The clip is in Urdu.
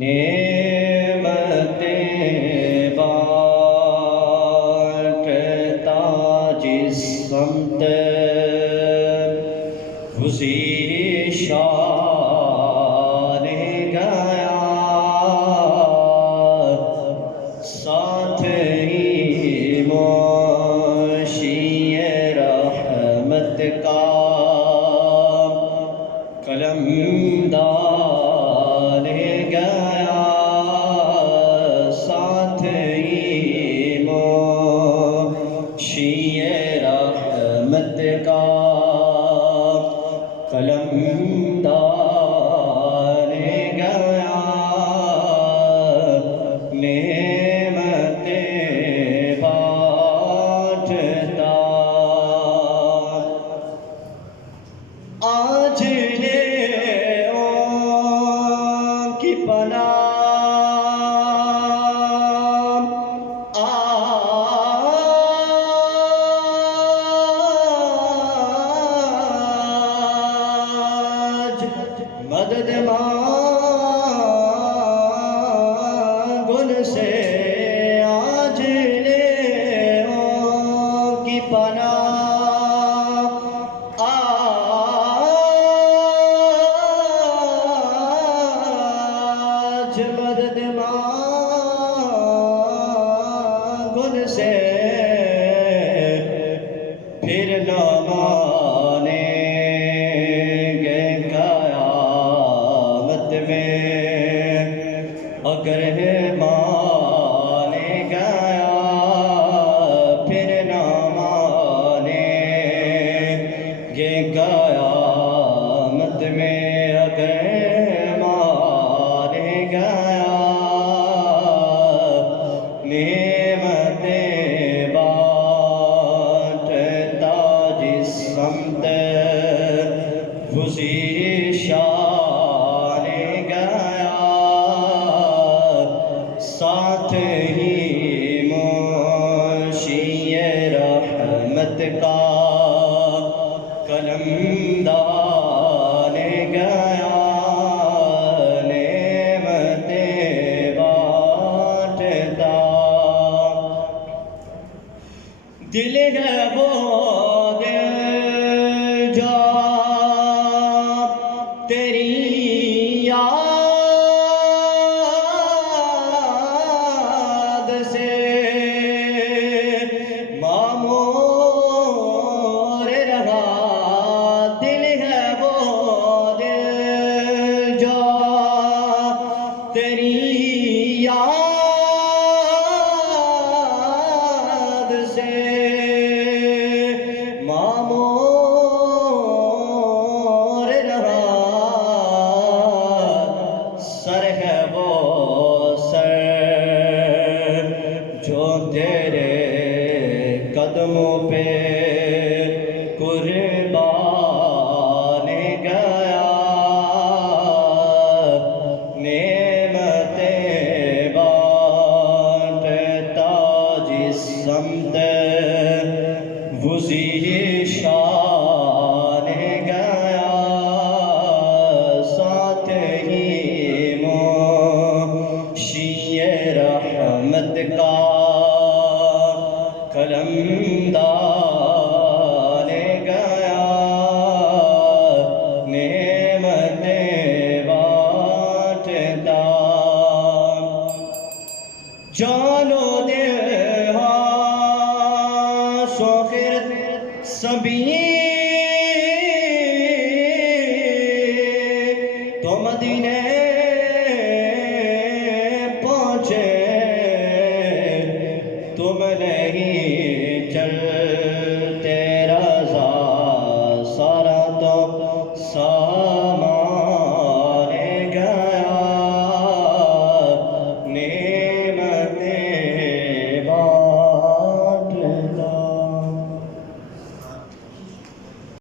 نعمتیں بانٹتا جس سمت اسی شان گیا، ساتھ ہی منشی رحمت کا قلمدان گیا، ساتھ ہی منشی رحمت کا قلمدان گیا، نعمتیں بانٹتا آج کی پناہ آج مدد مانگن سے، آج کی پناہ آج مدد مانگن سے، پھر نہ مانیں گے قیامت میں، اگر مانے گیا پھر نہ مانیں گے قیامت میں، اگر مانے گیا، نعمتیں بانٹتا جس سمت اسی شان گیا، ساتھ ہی منشی رحمت کا قلمدان گیا، نعمتیں بانٹتا دل ہے وہ دل جو تیری یاد سے معمور رہا، دل ہے وہ دل جو تیری یاد سے معمور رہا، سر ہے وہ سر جو تیرے قدموں پہ قربان گیا، نعمتیں بانٹتا جس سمت اسی شان گیا، ساتھ ہی منشی رحمت کا قلمدان گیا، نعمتیں بانٹتا جان و دل سوخر سبھی